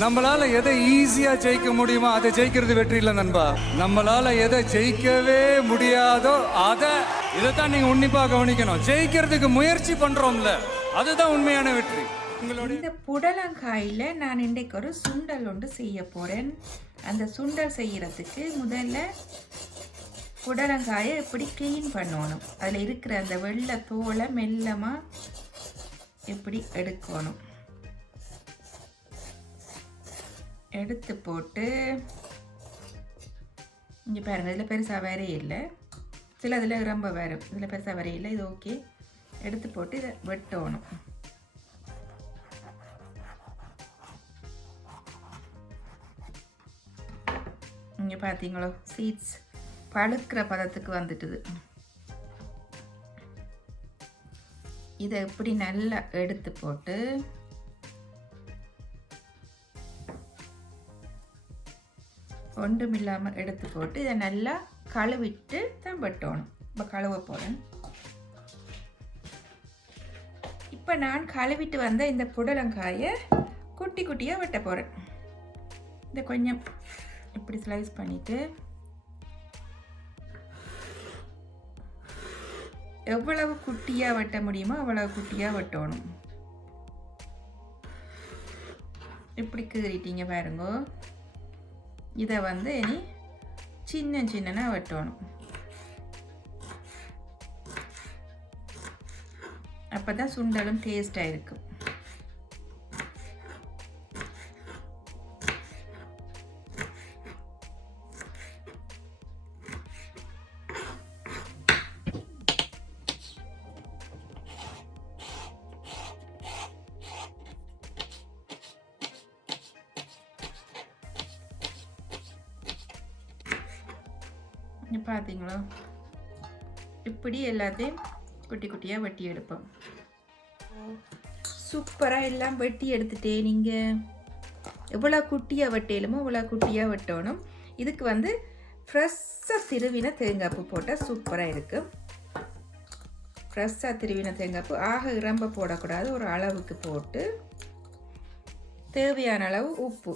நம்மளால எதை ஈஸியா ஜெயிக்க முடியுமோ அதை ஜெயிக்கிறது வெற்றி இல்லை நண்பா. நம்மளால எதை ஜெயிக்கவே முடியாதோ அதை இதைத்தான் நீங்க உன்னிப்பா கவனிக்கணும். ஜெயிக்கிறதுக்கு முயற்சி பண்றோம்ல அதுதான் உண்மையான வெற்றி. இந்த புடலங்காயில் நான் இன்றைக்கு ஒரு சுண்டல் ஒன்று செய்ய போகிறேன் அந்த சுண்டல் செய்கிறதுக்கு முதல்ல புடலங்காயை இப்படி க்ளீன் பண்ணணும். அதில் இருக்கிற அந்த வெள்ளை தோலை மெல்லமாக இப்படி எடுக்கணும். எடுத்து போட்டு இங்கே பாருங்கள் இதில் பெருசாக வேறே இல்லை. சில இதில் ரொம்ப வேறு இதில் பெருசாக வேறே இல்லை இது ஓகே எடுத்து போட்டு இதை வெட்டணும். இங்கே பார்த்தீங்களோ சீட்ஸ் பழுக்கிற பதத்துக்கு வந்துட்டுது. இதை எப்படி நல்லா எடுத்து போட்டு ஒன்றும் இல்லாமல் எடுத்து போட்டு இதை நல்லா கழுவிட்டு தான் வெட்டணும். இப்போ கழுவ போகிறேன் இப்போ நான் கழுவிட்டு வந்த இந்த புடலங்காயை குட்டி குட்டியாக வெட்ட போகிறேன் இதை கொஞ்சம் இப்படி ஸ்லைஸ் பண்ணிட்டு எவ்வளவு குட்டியாக வெட்ட முடியுமோ அவ்வளவு குட்டியாக வெட்டணும். இப்படி கீறிட்டீங்க பாருங்க. இதை வந்து இனி சின்ன சின்னனாக வெட்டணும். அப்போ தான் சுண்டலும் டேஸ்டாக இருக்கும். பார்த்தீங்களோ இப்படி எல்லாத்தையும் குட்டி குட்டியாக வெட்டி எடுப்போம். சூப்பராக எல்லாம் வெட்டி எடுத்துட்டே நீங்கள் எவ்வளோ குட்டியாக வெட்டலுமோ அவ்வளோ குட்டியாக வெட்டணும். இதுக்கு வந்து ஃப்ரெஷ்ஷாக திருவின தேங்காய் பூ போட்டால் சூப்பராக இருக்கும் ஃப்ரெஷ்ஷாக திருவின தேங்காய் பூ. ஆக இறம்ப போடக்கூடாது. ஒரு அளவுக்கு போட்டு தேவையான அளவு உப்பு.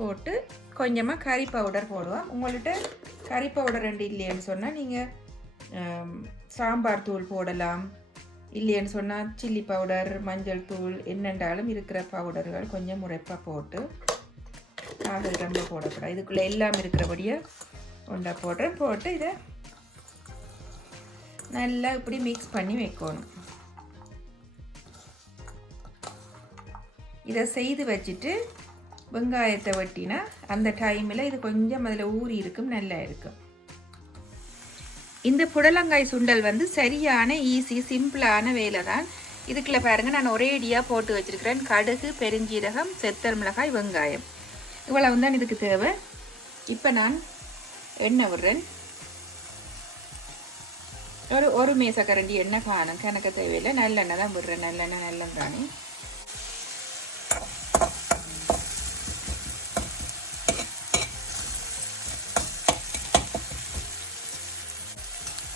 போட்டு கொஞ்சமாக கறி பவுடர் போடுவோம் உங்கள்கிட்ட கறி பவுடர் ரெண்டு இல்லைன்னு சொன்னால் நீங்கள் சாம்பார் தூள் போடலாம். இல்லைன்னு சொன்னால் சில்லி பவுடர் மஞ்சள் தூள் என்னென்றாலும் இருக்கிற பவுடர்கள் கொஞ்சம் முறைப்பாக போட்டு ஆக ரொம்ப போடக்கூடாது. இதுக்குள்ளே எல்லாம் இருக்கிறபடியே ஒன்றா போடுறேன் போட்டு இதை நல்லா இப்படி மிக்ஸ் பண்ணி வைக்கணும். இதை செய்து வச்சுட்டு வெங்காயத்தை வெட்டினா அந்த டைமில் இது கொஞ்சம் அதில் ஊறி இருக்கும் நல்லா இருக்கும். இந்த புடலங்காய் சுண்டல் வந்து சரியான ஈஸி சிம்பிளான வேலை தான் இதுக்குள்ள பாருங்கள் நான் ஒரேடியாக போட்டு வச்சுருக்கிறேன். கடுகு பெருஞ்சீரகம் செத்தர் மிளகாய் வெங்காயம். இவ்வளவு தான் இதுக்கு தேவை. இப்போ நான் எண்ணெய் விடுறேன். ஒரு ஒரு மேசக்கரண்டி எண்ணெய் காணும். கணக்க தேவையில்லை. நல்லெண்ணெய் தான் விடுறேன். நல்லெண்ணெய் நல்லெண்ணானே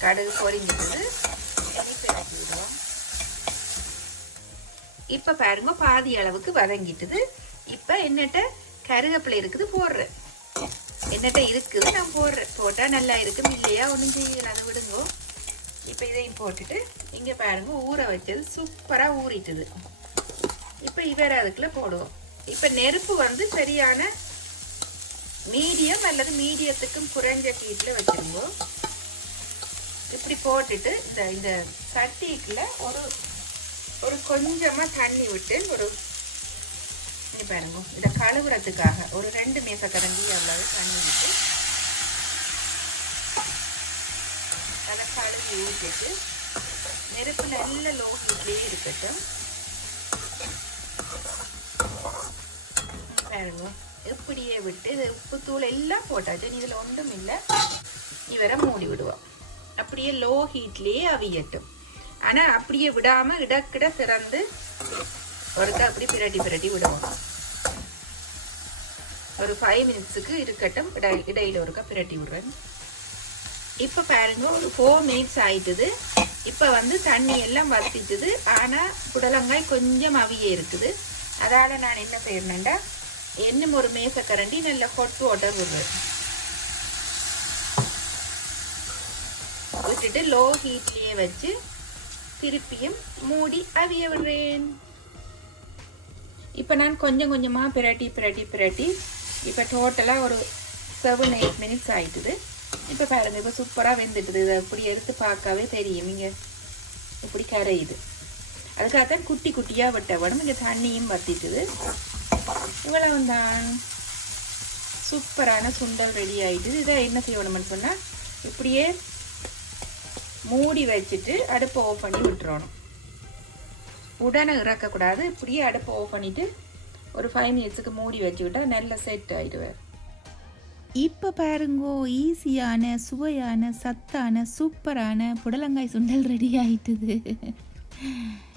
கடுகு பொரிஞ்சிட்டு விடுவோம் இப்போ பாருங்க பாதி அளவுக்கு வதங்கிட்டுது. இப்போ என்னட்ட கருவேப்பிலை இருக்குது போடுறேன். என்னட்ட இருக்குது நான் போடுறேன். போட்டால் நல்லா இருக்கும் இல்லையா? ஒன்றும் செய்யல அதை விடுங்க. இப்போ இதையும் போட்டுட்டு இங்கே பாருங்க ஊற வச்சது சூப்பராக ஊறிட்டுது. இப்போ இவர் அதுக்குள்ள போடுவோம். இப்போ நெருப்பு வந்து சரியான மீடியம் அல்லது மீடியத்துக்கும் குறைஞ்ச ஹீட்டில் வச்சுருங்க. இப்படி போட்டுட்டு இந்த இந்த சட்டிக்குள்ள ஒரு ஒரு கொஞ்சமாக தண்ணி விட்டு ஒரு இங்கே பாருங்க இதை கழுவுறதுக்காக ஒரு ரெண்டு மேசக்கரண்டி அவ்வளவு தண்ணி விட்டு அதை கழுவி ஊற்றிட்டு நெருப்பு நல்ல லோ ஹீட்லேயே இருக்கட்டும். பாருங்க இப்படியே விட்டு இது உப்பு தூள் எல்லாம் போட்டாச்சு இதில் ஒன்றும் இல்லை இவரை மூடி விடுவோம். அப்படியே லோ ஹீட்லேயே அவியட்டும் ஆனால் அப்படியே விடாமல் இடக்கிட திறந்து ஒருக்கா அப்படி பிரட்டி பிரட்டி விடுவோம். ஒரு ஃபைவ் மினிட்ஸுக்கு இருக்கட்டும் இடை இடையில ஒருக்கா பிரட்டி விடுறேன். இப்போ பாருங்க ஒரு ஃபோர் மினிட்ஸ் ஆயிட்டுது. இப்போ வந்து தண்ணி எல்லாம் வத்திட்டுது. ஆனால் புடலங்காய் கொஞ்சம் அவியே இருக்குது. அதால் நான் என்ன செய்யணுண்டா இன்னும் ஒரு மேசக்கரண்டி நல்ல ஹொட் வாட்டர் விடுறேன். விட்டுட்டு லோ ஹீட்லேயே வச்சு திருப்பியும் மூடி அவிய விடுறேன் இப்போ நான் கொஞ்சம் கொஞ்சமாக பிரட்டி பிரட்டி பிரட்டி. இப்போ டோட்டலாக ஒரு செவன் எயிட் மினிட்ஸ் ஆகிட்டுது இப்போ பாருங்க இப்போ சூப்பராக வெந்துட்டுது. இதை இப்படி எடுத்து பார்க்கவே தெரியும். இங்கே இப்படி கரையுது. அதுக்காகத்தான் குட்டி குட்டியாக விட்ட உடம்பு இங்கே தண்ணியும் வத்திட்டுது. இவ்வளவு தான் சூப்பரான சுண்டல் ரெடி ஆயிட்டுது. இதை என்ன செய்யணும்னு சொன்னால் இப்படியே மூடி வச்சுட்டு அடுப்பை ஆஃப் பண்ணி விட்டுறணும். உடனே இறக்கக்கூடாது. இப்படியே அடுப்பை ஆஃப் பண்ணிவிட்டு ஒரு ஃபைவ் மினிட்ஸுக்கு மூடி வச்சுக்கிட்டால் நல்ல செட் ஆகிடுவார் இப்போ பாருங்கோ ஈஸியான சுவையான சத்தான சூப்பரான புடலங்காய் சுண்டல் ரெடி ஆயிட்டுது.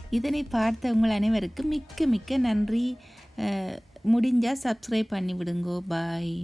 இதனை பார்த்த உங்கள் அனைவருக்கும் மிக்க மிக்க நன்றி. முடிஞ்சால் சப்ஸ்கிரைப் பண்ணி விடுங்கோ பாய்